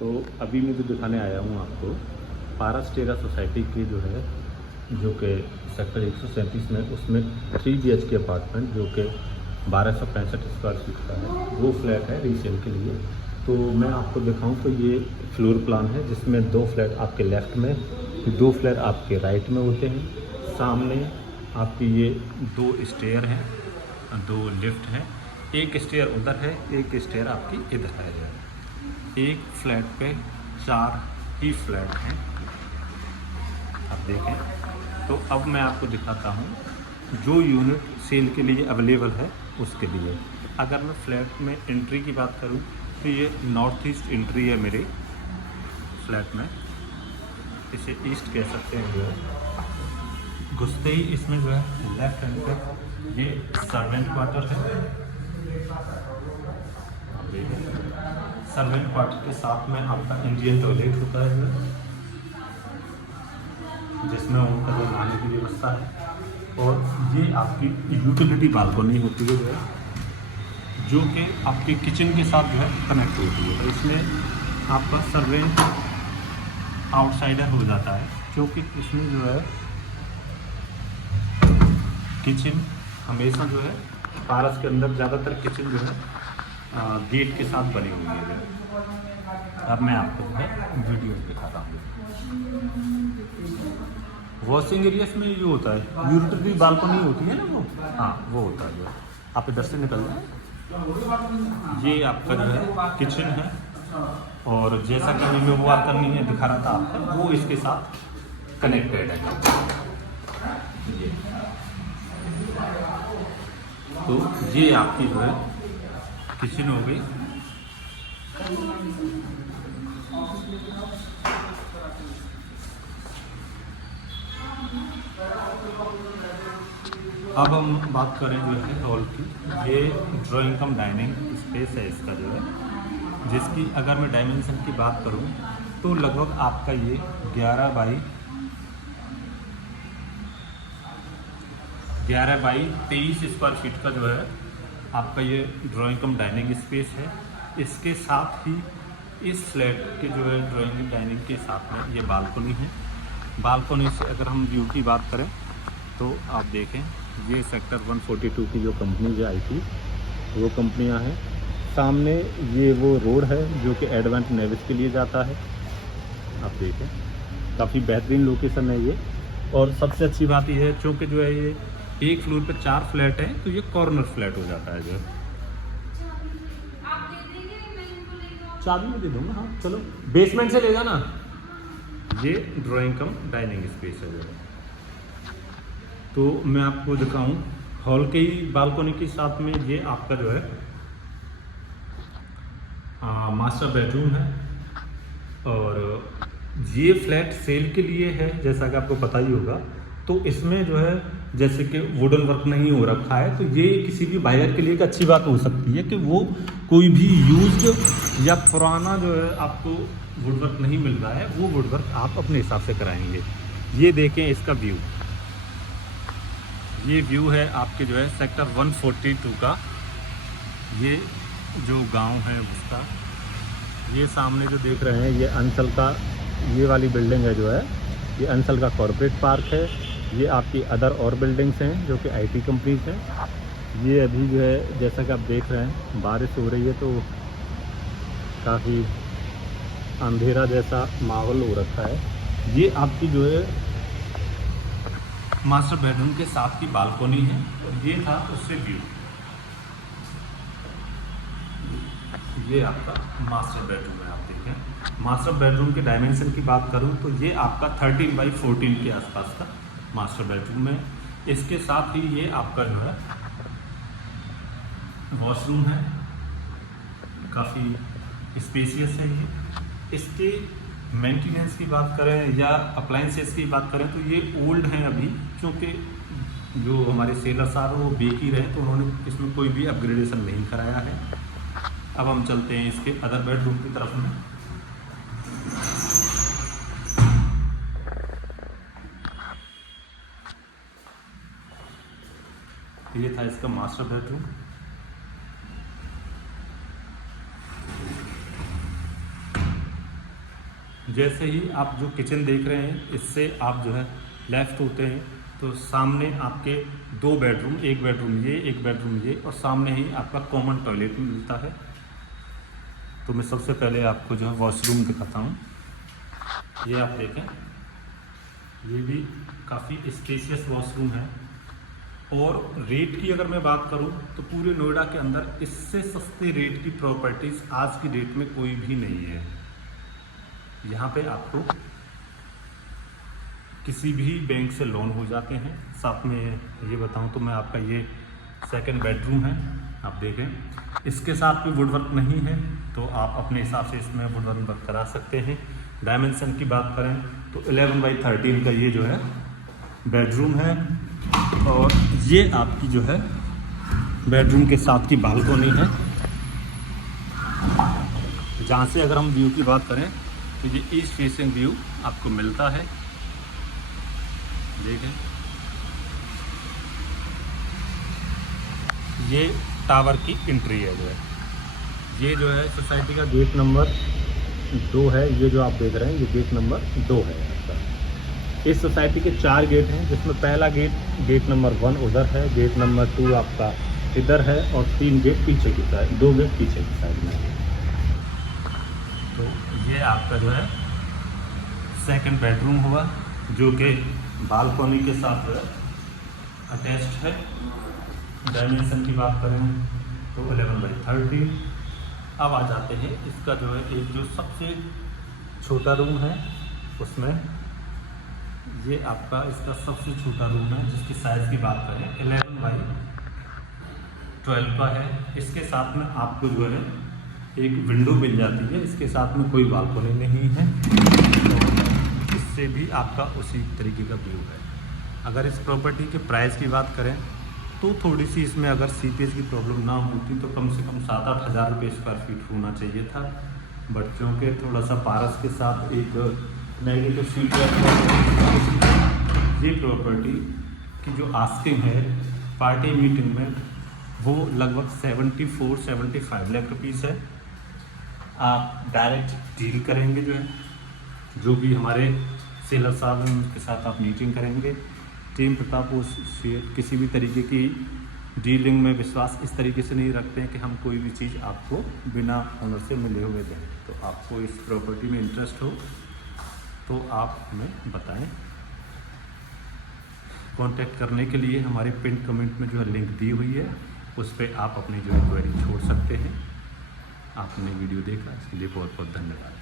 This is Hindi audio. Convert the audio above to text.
तो अभी मैं जो दिखाने आया हूँ आपको पारस टेरा सोसाइटी के जो है, जो कि सेक्टर 137 में, उसमें 3 BHK अपार्टमेंट जो कि 1265 स्क्वायर फीट का है, वो फ्लैट है रीसेल के लिए। तो मैं आपको दिखाऊं तो ये फ्लोर प्लान है जिसमें 2 फ्लैट आपके लेफ़्ट में, 2 फ्लैट आपके राइट में होते हैं। सामने आपकी ये 2 स्टेयर हैं, 2 लिफ्ट हैं, एक स्टेयर उधर है, एक स्टेयर आपकी इधर है। एक फ्लैट पे 4 ही फ्लैट हैं, आप देखें। तो अब मैं आपको दिखाता हूँ जो यूनिट सेल के लिए अवेलेबल है उसके लिए। अगर मैं फ्लैट में एंट्री की बात करूँ तो ये नॉर्थ ईस्ट एंट्री है मेरे फ्लैट में, इसे ईस्ट कह सकते हैं। जो है घुसते ही इसमें जो है लेफ्ट हैंड पे ये सर्वेंट क्वार्टर है, आप देखें। सर्वेंट क्वार्टर के साथ में आपका इंडियन टॉयलेट होता है जिसमें उनका जो नहाने की व्यवस्था है, और ये आपकी यूटिलिटी बालकनी होती है जो कि आपके किचन के साथ जो है कनेक्ट होती है। तो इसमें आपका सर्वेंट आउटसाइडर हो जाता है, क्योंकि इसमें जो है किचन हमेशा जो है पारस के अंदर ज़्यादातर किचन जो है गेट के साथ बनी हुई है। अब मैं आपको जो है वीडियो दिखाता हूँ। वॉशिंग एरियाज में ये होता है, यूटिलिटी बालकनी होती है ना वो, हाँ वो होता है। जो आप इधर से निकल जाए, ये आपका जो है किचन है, और जैसा कि हमें व्यवहार करनी है दिखा रहा था आपको, वो इसके साथ कनेक्टेड है। ये तो ये आपकी जो है किचन हो गई। अब हम बात करें जो है हॉल की, ये ड्राइंग कम डाइनिंग स्पेस है इसका जो है, जिसकी अगर मैं डायमेंशन की बात करूं तो लगभग आपका ये 11 बाई 23 स्क्वायर फीट का जो है आपका ये ड्राइंग कम डाइनिंग स्पेस है। इसके साथ ही इस फ्लैट के जो है ड्राइंग डाइनिंग के साथ में ये बालकनी है। बालकनी से अगर हम व्यू की बात करें तो आप देखें, ये सेक्टर 142 की जो कंपनी जो आई थी वो कंपनियां हैं। सामने ये वो रोड है जो कि एडवेंट नेविस के लिए जाता है, आप देखें। काफ़ी बेहतरीन लोकेशन है ये, और सबसे अच्छी बात ये है चूँकि जो है ये एक फ्लोर पे 4 फ्लैट हैं, तो ये कॉर्नर फ्लैट हो जाता है। जो है चाबी में दे दूँगा, हाँ चलो बेसमेंट से ले जाना। ये ड्राइंग कम डाइनिंग स्पेस है जो है। तो मैं आपको दिखाऊं हॉल के ही बालकनी के साथ में ये आपका जो है मास्टर बेडरूम है, और ये फ्लैट सेल के लिए है जैसा कि आपको पता ही होगा। तो इसमें जो है जैसे कि वुडन वर्क नहीं हो रखा है, तो ये किसी भी बायर के लिए एक अच्छी बात हो सकती है कि वो कोई भी यूज्ड या पुराना जो है आपको वुडवर्क नहीं मिल रहा है, वो वुडवर्क आप अपने हिसाब से कराएंगे। ये देखें इसका व्यू, ये व्यू है आपके जो है सेक्टर 142 का, ये जो गांव है उसका। ये सामने जो देख रहे हैं ये अंचल का, ये वाली बिल्डिंग है जो है, ये अंचल का कॉर्पोरेट पार्क है। ये आपकी अदर और बिल्डिंग्स हैं जो कि IT कंपनीज हैं। ये अभी जो है जैसा कि आप देख रहे हैं बारिश हो रही है, तो काफ़ी अंधेरा जैसा माहौल हो रखा है। ये आपकी जो है मास्टर बेडरूम के साथ की बालकनी है, और ये था उससे व्यू। ये आपका मास्टर बेडरूम है, आप देखें। मास्टर बेडरूम के डायमेंशन की बात करूं तो ये आपका 13 बाई 14 के आसपास का मास्टर बेडरूम है। इसके साथ ही ये आपका जो है वॉशरूम है, काफ़ी स्पेशियस है ये। इसके मेंटेनेंस की बात करें या अप्लाइंसेस की बात करें तो ये ओल्ड हैं अभी, क्योंकि जो हमारे सेलर्स आ रहे वो बेक ही रहे, तो उन्होंने इसमें कोई भी अपग्रेडेशन नहीं कराया है। अब हम चलते हैं इसके अदर बेडरूम की तरफ में। ये था इसका मास्टर बेडरूम। जैसे ही आप जो किचन देख रहे हैं, इससे आप जो है लेफ़्ट होते हैं तो सामने आपके 2 बेडरूम, एक बेडरूम ये, एक बेडरूम ये, और सामने ही आपका कॉमन टॉयलेट मिलता है। तो मैं सबसे पहले आपको जो है वॉशरूम दिखाता हूँ। ये आप देखें, ये भी काफ़ी स्पेशियस वॉशरूम है। और रेट की अगर मैं बात करूं तो पूरे नोएडा के अंदर इससे सस्ते रेट की प्रॉपर्टीज़ आज की डेट में कोई भी नहीं है। यहाँ पे आपको किसी भी बैंक से लोन हो जाते हैं। साथ में ये बताऊं तो मैं आपका ये 2nd बेडरूम है, आप देखें, इसके साथ भी वुडवर्क नहीं है तो आप अपने हिसाब से इसमें वुडवर्क करा सकते हैं। डायमेंशन की बात करें तो 11x13 का ये जो है बेडरूम है, और ये आपकी जो है बेडरूम के साथ की बालकोनी है, जहाँ से अगर हम व्यू की बात करें तो ये ईस्ट फेसिंग व्यू आपको मिलता है। देखें, ये टावर की एंट्री है ये जो है सोसाइटी का गेट नंबर 2 है। ये जो आप देख रहे हैं ये गेट नंबर 2 है आपका। इस सोसाइटी के 4 गेट हैं, जिसमें पहला गेट नंबर 1 उधर है, गेट नंबर 2 आपका इधर है, और 3 गेट पीछे की साइड, 2 गेट पीछे की साइड में। तो ये आपका जो है 2nd बेडरूम हुआ, जो कि बालकोनी के साथ अटैच्ड है। डायमेंशन की बात करें तो 11x13। अब आ जाते हैं इसका जो है एक जो सबसे छोटा रूम है, उसमें ये आपका इसका सबसे छोटा रूम है, जिसकी साइज़ की बात करें 11x12 का है। इसके साथ में आपको जो है एक विंडो मिल जाती है, इसके साथ में कोई बालकोनी नहीं है, तो इससे भी आपका उसी तरीके का व्यू है। अगर इस प्रॉपर्टी के प्राइस की बात करें तो थोड़ी सी इसमें अगर सीपेज की प्रॉब्लम ना होती तो कम से कम 7-8 हज़ार रुपये स्क्वायर फीट होना चाहिए था। बट चूँकि थोड़ा सा पारस के साथ एक नेगेटिव फीडबैक, ये प्रॉपर्टी की जो आस्किंग है पार्टी मीटिंग में वो लगभग 74-75 लाख रुपीज़ है। आप डायरेक्ट डील करेंगे जो भी हमारे सेलर साहब हैं उनके साथ आप मीटिंग करेंगे। टीम प्रताप उस किसी भी तरीके की डीलिंग में विश्वास इस तरीके से नहीं रखते हैं कि हम कोई भी चीज़ आपको बिना ऑनर से मिले हुए दें। तो आपको इस प्रॉपर्टी में इंटरेस्ट हो तो आप हमें बताएं। कांटेक्ट करने के लिए हमारे पिन कमेंट में जो है लिंक दी हुई है, उस पर आप अपनी जो इंक्वायरी छोड़ सकते हैं। आपने वीडियो देखा इसके लिए बहुत बहुत धन्यवाद।